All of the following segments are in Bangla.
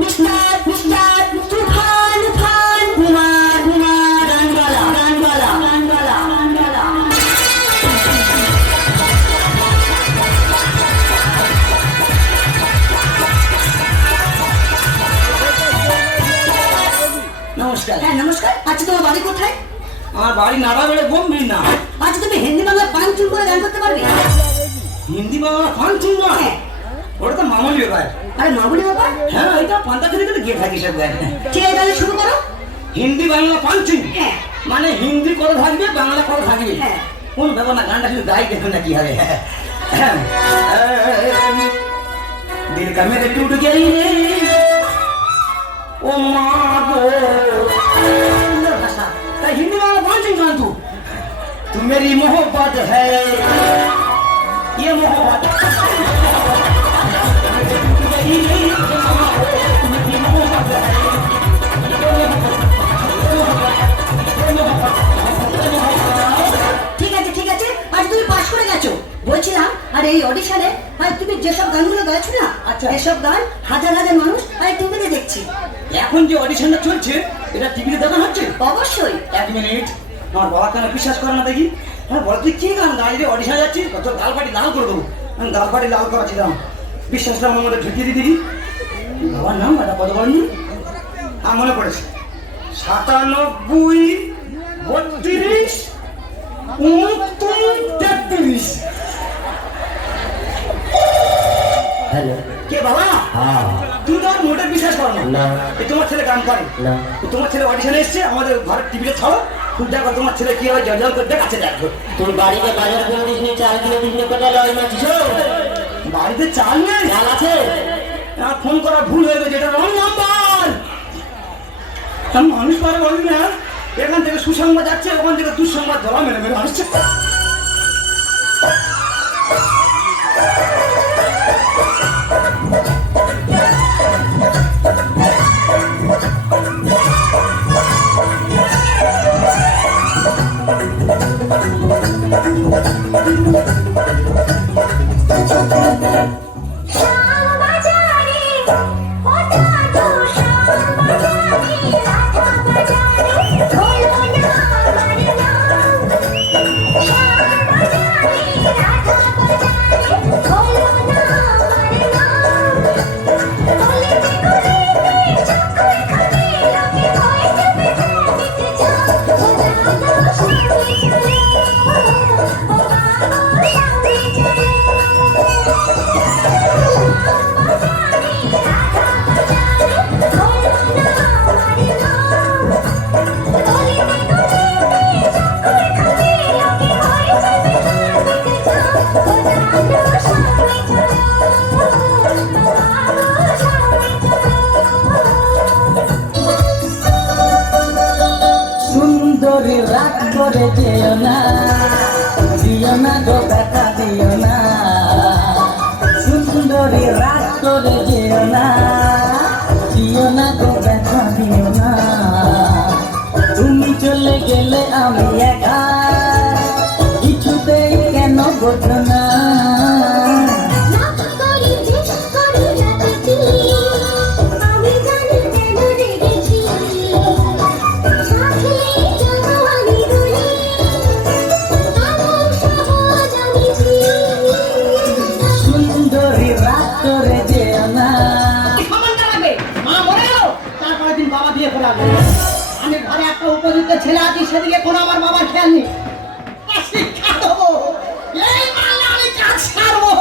মিস্টার মিস্টার তুফান তুফান কুমার কুমার গানগালা গানগালা গানগালা গানগালা। নমস্কার। হ্যাঁ নমস্কার। আচ্ছা তোমার বাড়ি কোথায়? আমার বাড়ি নাড়াবেড়ে গম্ভীর না। আচ্ছা তুমি হিন্দি বাংলা পাঞ্চুর করে গান করতে পারবে? হিন্দি বাংলা পাঞ্চুর না, হ্যাঁ। ওটা তো মামুলি ব্যাপার। আরে মাগুলি ব্যাপার? হ্যাঁ এটা পান্তা খেতে খেতে গিয়ে থাকি সব গান। ঠিক আছে তাহলে শুরু করো। হিন্দি বাংলা পাঞ্চু হ্যাঁ। মানে হিন্দি করে থাকবে বাংলা করে থাকবে। হ্যাঁ। কোন ব্যাপার না, গানটা শুধু গাই দেখুন না কি হবে। দিল কা মেরে টুট গই ও মা গো। ভাষা তাই হিন্দি বাংলা পাঞ্চু গান तू मेरी मोहब्बत है ये मोहब्बत ঠিক আছে ঠিক আছে। আজ তুমি পাস করে গেছো বলছিলাম। আর এই অডিশনে তুমি যেসব গানগুলো গাইছো না, আচ্ছা। এসব গান হাজার হাজার মানুষ টিভিতে দেখছি। এখন যে অডিশনটা চলছে এটা টিভিতে দেখানো হচ্ছে? অবশ্যই। এক মিনিট, আমার বাবা কেন বিশ্বাস করে না দেখি। হ্যাঁ বল তুই কি গান গাই রে, অডিশন যাচ্ছি কত গাল পাটি লাল করে দেবো। আমি গাল পাটি লাল করাছিলাম, বিশ্বাসটা আমার মধ্যে ঢুকিয়ে দিদি। বাবার নাম এটা কত বলেন? হ্যাঁ মনে পড়েছে, 97 32 29 33। হ্যালো। কে বাবা? হ্যাঁ। তুই তো আমার মোটে বিশ্বাস কর না। না। এই তোমার ছেলে গান করে না। তোমার ছেলে অডিশনে এসছে, আমাদের ঘরের টিভিতে ছাড়ো। তুমি দেখো তোমার ছেলে কি হয়, জল করে দেখাচ্ছে। দেখো তোর বাড়িতে বাজার করে দিস নি, চাল কিনে দিস নি, কোথায় লয় মাছিস? বাড়িতে চাল নেই, চাল আছে? আমার ফোন করা ভুল হয়ে গেছে, এটা রং নাম্বার। আমি মানুষ পারে বলি না, এখান থেকে সুসংবাদ যাচ্ছে, ওখান থেকে দুঃসংবাদ ধরা মেরে মেরে আসছে। সুন্দরী রাত করে যেও না, দিও না গো ব্যথা দিও না। সুন্দরী রাত করে যেও না, দিও না গো ব্যথা দিও না। তুমি চলে গেলে আমি একা, কিছুতেই কেন বোঝো না। সুন্দরী রাত করে যেও না। বাবা বিয়ে করে আনবে। আমি ঘরে একটা উপযুক্ত ছেলে আছি, সেদিকে কোনো আমার বাবার খেয়াল নেই। শিক্ষা দেবো, এই মালে আমি কাজ ছাড়বো।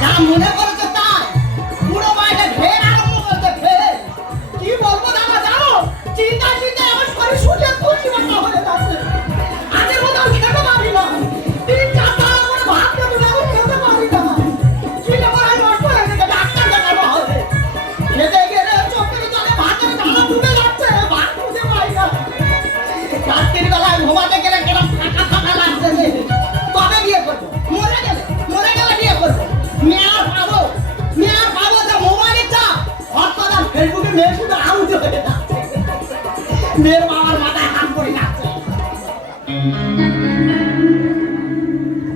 যা মনে করেছে তাই, পুরো মাইটা ঢের আরম্ভ করতে ফের। কি বলবো দাদা জানো, চিন্তা চিন্তা আমার শরীর শুকিয়ে খুশি বাটা হয়ে যাচ্ছে। আজের মতো আমি খেতে পারি না, 3-4 বার করে ভাত খেতে যাবো, খেতে পারি না। কি ব্যাপার, আমি নষ্ট হয়ে গেছে, ডাক্তার দেখাবো হবে। খেতে গেলে চোখের জলে ভাতের দানা ডুবে যাচ্ছে, ভাত খেতে পারি না। রাত্রির বেলায় ঘুমাতে গেলে কেরম ফাঁকা ফাঁকা লাগছে যে। তবে বিয়ে করবো, মরে গেলে বিয়ে করবো। মেয়ার পাবো যে মোবাইলের চাপ। হঠাৎ ফেসবুকে মেয়ে শুধু আউট হয়ে যাচ্ছে, মেয়ের বাবার মাথায় হাত করে যাচ্ছে।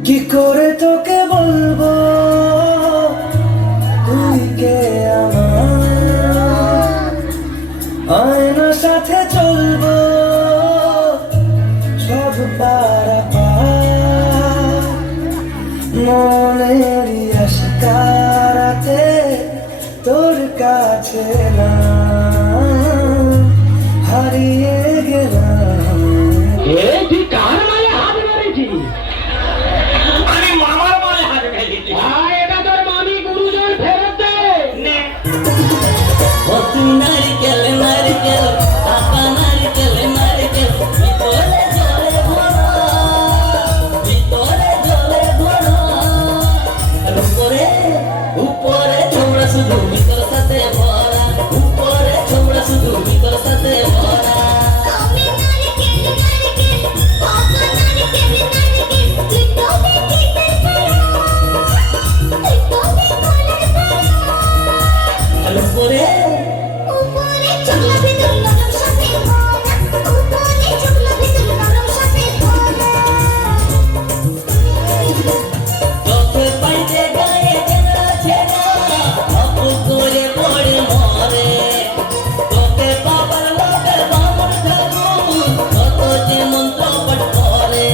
কি করে তোকে বলবো নারকেল নারকেল পাকা নারকেল নারকেল ভিতরে জলে ভরা ভিতরে জলে ভরা উপরে উপরে ছোমড়া শুধু ভিতর সাথে ভরা উপরে ছোমড়া শুধু ভিতর সাথে ভরা উপরে চোখে পাইতে গায়ে জেনা ছেনা অপু করে পড়ে মরে তোকে বাবার লোকের বামন ঠাকুর কত যে মন্ত্র পাঠ করে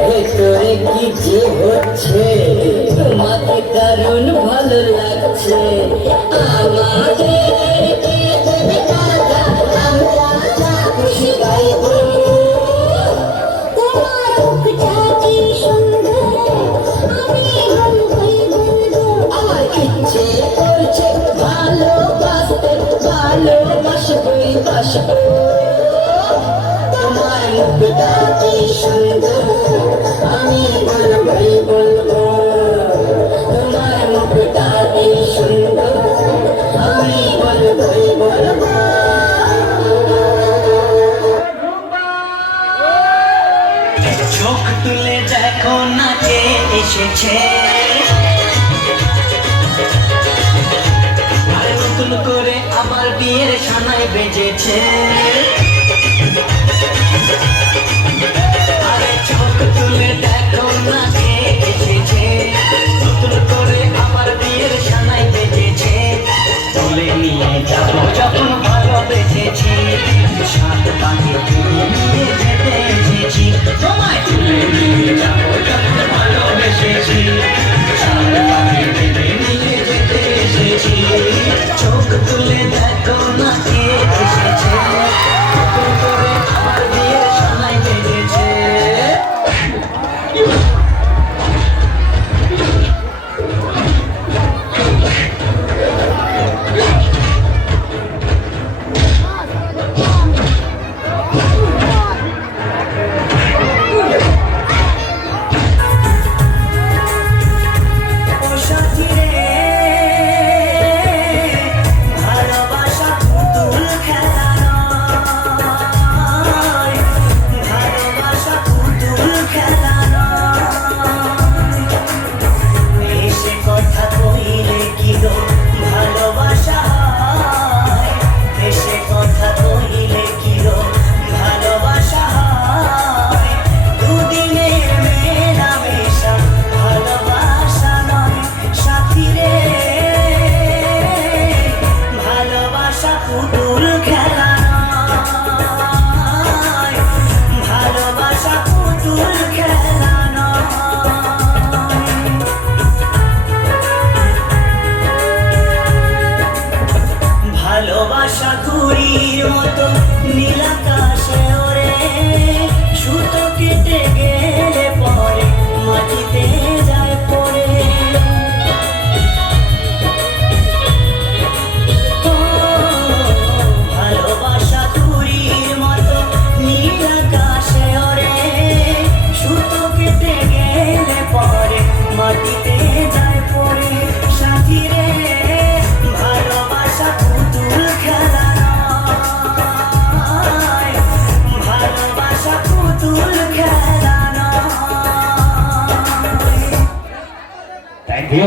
ভেতরে কি যে হচ্ছে তোমাকে দারুণ ভালো লাগছে আমাদের খুশি গাইব তোমার মুখটা কি সুন্দর আমি আমার ইচ্ছে করছে ভালোবাসতে ভালোবাসবই বাসবো তোমার মুখটা কি সুন্দর আমি বলবই বলবো তোমার মুখটা কি সুন্দর আমি বলবই বলবো চোখ তুলে দেখো না কে এসেছে আর নতুন করে আবার বিয়ের সানাই বেজেছে